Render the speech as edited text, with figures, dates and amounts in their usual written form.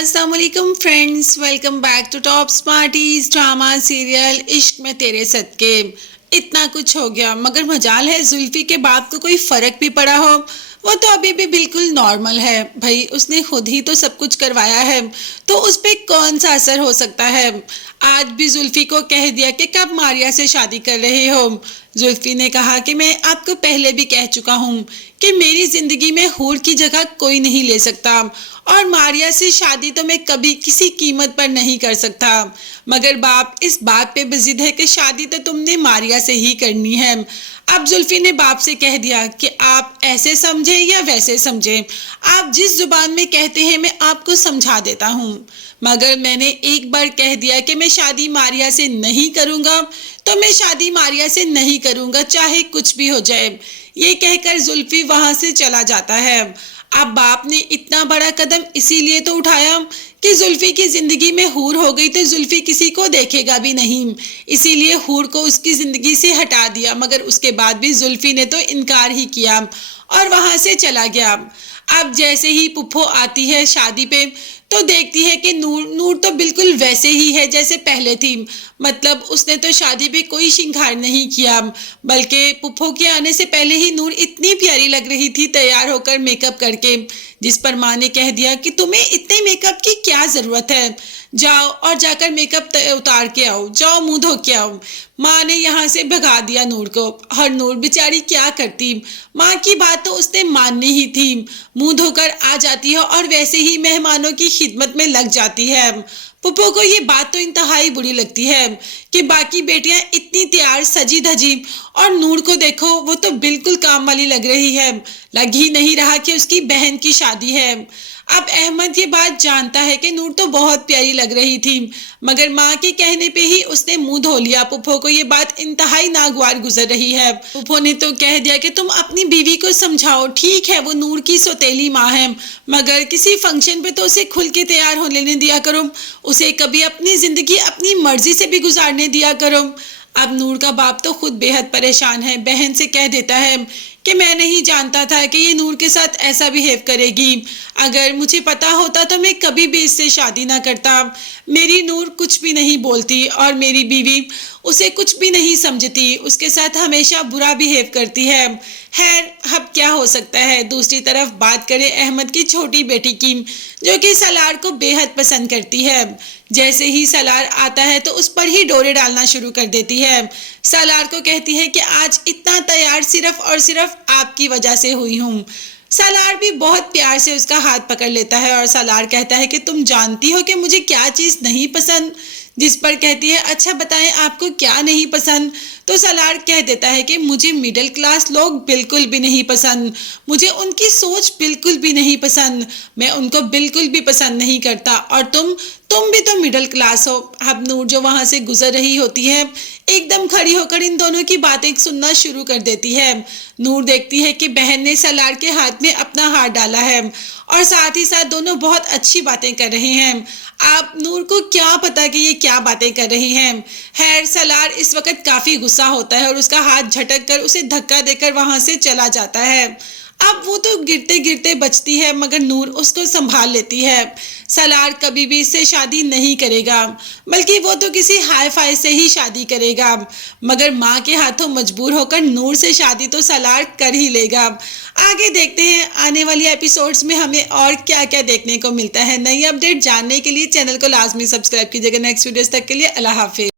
अस्सलाम वालेकुम friends, welcome back to top smarties drama serial इश्क में तेरे सदके। इतना कुछ हो गया मगर मजाल है जुल्फी के बाप को कोई फर्क भी पड़ा हो। वो तो अभी भी बिल्कुल नॉर्मल है भाई, उसने खुद ही तो सब कुछ करवाया है तो उस पे कौन सा असर हो सकता है। आज भी जुल्फी को कह दिया कि कब मारिया से शादी कर रहे हो। जुल्फी ने कहा कि मैं आपको पहले भी कह चुका हूँ कि मेरी जिंदगी में हूर की जगह कोई नहीं ले सकता और मारिया से शादी तो मैं कभी किसी कीमत पर नहीं कर सकता। मगर बाप इस बात पे बजिद है कि शादी तो तुमने मारिया से ही करनी है। अब जुल्फी ने बाप से कह दिया कि आप ऐसे समझे या वैसे समझे, आप जिस जुबान में कहते हैं मैं आपको समझा देता हूँ। मगर मैंने एक बार कह दिया कि मैं शादी मारिया से नहीं करूँगा तो मैं शादी मारिया से नहीं करूँगा, चाहे कुछ भी हो जाए। ये कहकर जुल्फी वहां से चला जाता है। अब बाप ने इतना बड़ा कदम इसीलिए तो उठाया कि जुल्फी की जिंदगी में हूर हो गई तो जुल्फी किसी को देखेगा भी नहीं, इसीलिए हूर को उसकी जिंदगी से हटा दिया। मगर उसके बाद भी जुल्फी ने तो इनकार ही किया और वहां से चला गया। अब जैसे ही पुप्पो आती है शादी पे तो देखती है कि नूर तो बिल्कुल वैसे ही है जैसे पहले थी। मतलब उसने तो शादी पे कोई श्रृंगार नहीं किया, बल्कि पुप्पो के आने से पहले ही नूर इतनी प्यारी लग रही थी तैयार होकर मेकअप करके, जिस पर माँ ने कह दिया कि तुम्हें इतने मेकअप की क्या जरूरत है, जाओ और जाकर मेकअप उतार के आओ, जाओ मुंह धो के आओ। माँ ने यहाँ से भगा दिया नूर को और नूर बेचारी क्या करती, माँ की बात तो उसने माननी ही थी। मुंह धोकर आ जाती है और वैसे ही मेहमानों की खिदमत में लग जाती है। पुप्पो को ये बात तो इंतहाई बुरी लगती है कि बाकी बेटियां इतनी तैयार सजी धजी और नूर को देखो वो तो बिल्कुल काम वाली लग रही है, लग ही नहीं रहा कि उसकी बहन की शादी है। अब अहमद ये बात जानता है कि नूर तो बहुत प्यारी लग रही थी, मगर माँ के कहने पे ही उसने मुंह धो लिया। पुप्पो को ये बात इंतहाई नागवार गुजर रही है। पुप्पो ने तो कह दिया कि तुम अपनी बीवी को समझाओ, ठीक है वो नूर की सौतेली माँ है, मगर किसी फंक्शन पे तो उसे खुल के तैयार हो लेने दिया करो, उसे कभी अपनी जिंदगी अपनी मर्जी से भी गुजारने दिया करो। अब नूर का बाप तो खुद बेहद परेशान है। बहन से कह देता है कि मैं नहीं जानता था कि ये नूर के साथ ऐसा बिहेव करेगी, अगर मुझे पता होता तो मैं कभी भी इससे शादी ना करता। मेरी नूर कुछ भी नहीं बोलती और मेरी बीवी उसे कुछ भी नहीं समझती, उसके साथ हमेशा बुरा बिहेव करती है। खैर अब क्या हो सकता है। दूसरी तरफ बात करें अहमद की छोटी बेटी की, जो कि सलार को बेहद पसंद करती है। जैसे ही सलार आता है तो उस पर ही डोरे डालना शुरू कर देती है। सलार को कहती है कि आज इतना तैयार सिर्फ और सिर्फ आपकी वजह से हुई हूँ। सलार भी बहुत प्यार से उसका हाथ पकड़ लेता है और सलार कहता है कि तुम जानती हो कि मुझे क्या चीज़ नहीं पसंद, जिस पर कहती है अच्छा बताएं आपको क्या नहीं पसंद। तो सलार कह देता है कि मुझे मिडिल क्लास लोग बिल्कुल भी नहीं पसंद, मुझे उनकी सोच बिल्कुल भी नहीं पसंद, मैं उनको बिल्कुल भी पसंद नहीं करता और तुम भी तो मिडिल क्लास हो। अब नूर जो वहां से गुजर रही होती है एकदम खड़ी होकर इन दोनों की बातें सुनना शुरू कर देती है। नूर देखती है कि बहन ने सलार के हाथ में अपना हाथ डाला है और साथ ही साथ दोनों बहुत अच्छी बातें कर रहे हैं। आप नूर को क्या पता कि ये क्या बातें कर रही हैं। खैर सलार इस वक्त काफी गुस्सा होता है और उसका हाथ झटक कर उसे धक्का देकर वहां से चला जाता है। अब वो तो गिरते गिरते बचती है मगर नूर उसको संभाल लेती है। सलार कभी भी इससे शादी नहीं करेगा, बल्कि वो तो किसी हाई फाई से ही शादी करेगा, मगर माँ के हाथों मजबूर होकर नूर से शादी तो सलार कर ही लेगा। आगे देखते हैं आने वाली एपिसोड्स में हमें और क्या क्या देखने को मिलता है। नई अपडेट जानने के लिए चैनल को लाजमी सब्सक्राइब कीजिएगा। नेक्स्ट वीडियोस तक के लिए अल्लाह हाफिज।